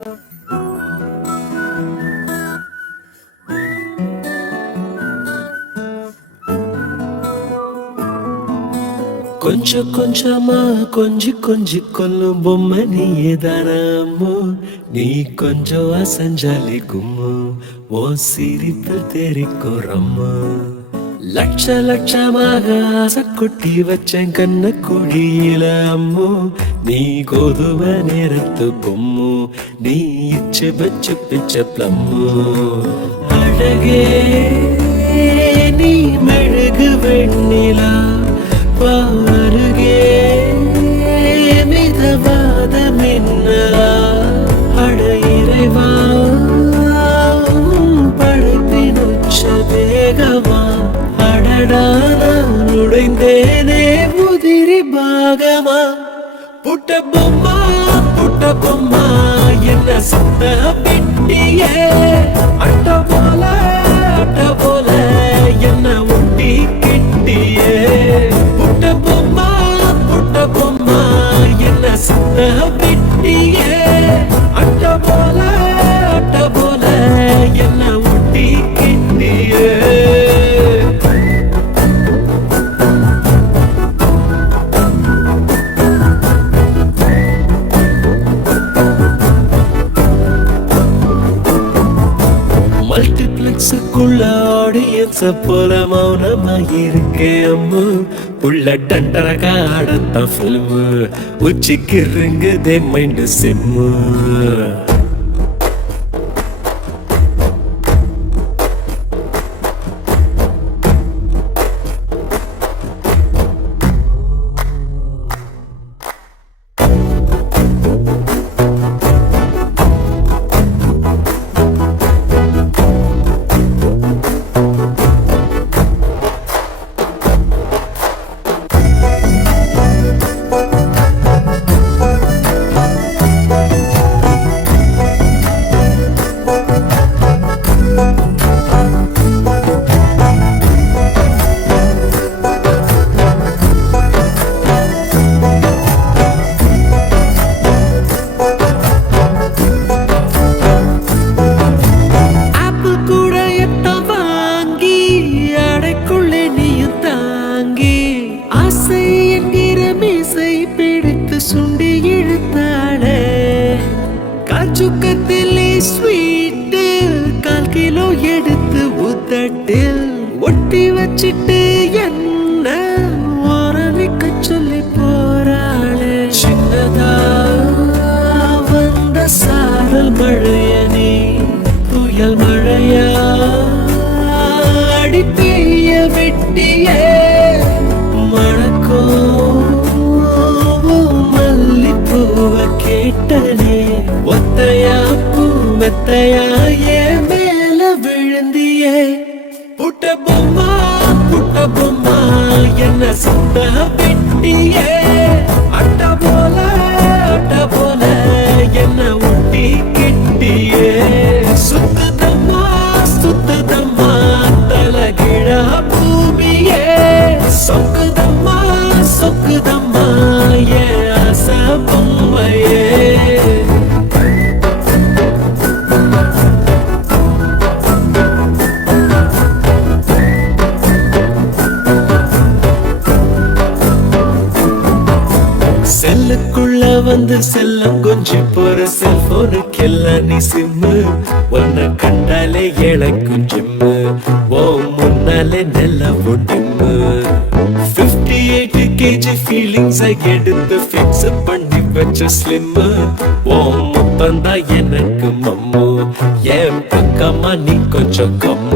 கொஞ்சம் கொஞ்சமா கொஞ்சி கொஞ்சி கொல்லும் பொம்மை நீயே தானம்மோ. நீ கொஞ்சம் அசஞ்சாலே கும்மு, ஓ சிரிப்பில் தெரிக்கும் ரம்மு. லட்ச லட்சமாக ஆசை கொட்டி வச்சேன் கண்ண குழியில அம்மோ. நீ கோதுவ நேரத்து பொம்மு, நீ இச்சு வச்சு பிச்ச பிளம்மு. அழகே நீ மெழுகு வெண்ணிலா, பாருகே மிதவாத மின்னலா. அட இறைவா படைப்பின் உச்ச வேகமா. அடடா நான் உடைந்தேனே உதிரி பாகமா. புட்ட பொம்மா புட்ட பொம்மா என்ன சுத்த பிட்டியே. அட்ட போல என்ன ஒட்டி கிட்டியே. புட்ட பொம்மா என்ன சுத்த பிட்டியே. அட்ட போல என்ன ஒட்டி கிட்டியே. மல்டிப்ளெக்ஸுக்குள்ள ஆடியன்ஸ போல மௌனமா இருக்கேன் அம்மு. உள்ள டண்டரக ஆடத்தான் ஃபில்மு, உச்சிக்கு இருங்குதே மைண்டு சிம்மு. சுண்டி இழுத்தாளே காச்சுக்கத்திலே ஸ்வீட்டு, 1/4 கிலோ எடுத்து உதட்டில் ஒட்டி வச்சிட்டு என்ன ஓரவிக்க சொல்லி போறாளே. சின்னதா வந்த சாரல் மழைய நீ புயல் மழையா அடி பெய்ய வெட்டியே. மணக்கும் கேட்டனே ஒத்தையா பூ மெத்தையா என் மேல விழுந்தியே. புட்ட பொம்மா என்ன சுத்த வெட்டியே. அட்ட போல என்ன ஒட்டி கிட்டியே. சுத்துதம்மா தலகிழா பூமியே. சொக்குதம்மா என் ஆசை பொம்மையே. செல்லுக்குள்ள வந்து செல்லம் கொஞ்சி போற செல்போனுக்கெல்லாம் நீ சிம்மு. உன்னை கண்டாலே இழக்கும் ஜிம்மு, ஓ முன்னாலே நெல்ல ஒட்டிம்மு. 58 kg ஃபீலிங்ஸ் எடுத்து ஃபிக்ஸ் பண்ணி வச்ச ஸ்லிம்மு. ஓ முத்தந்தா எனக்கு மம்மு, என் பக்கமா நீ கொஞ்சம் கம்மு.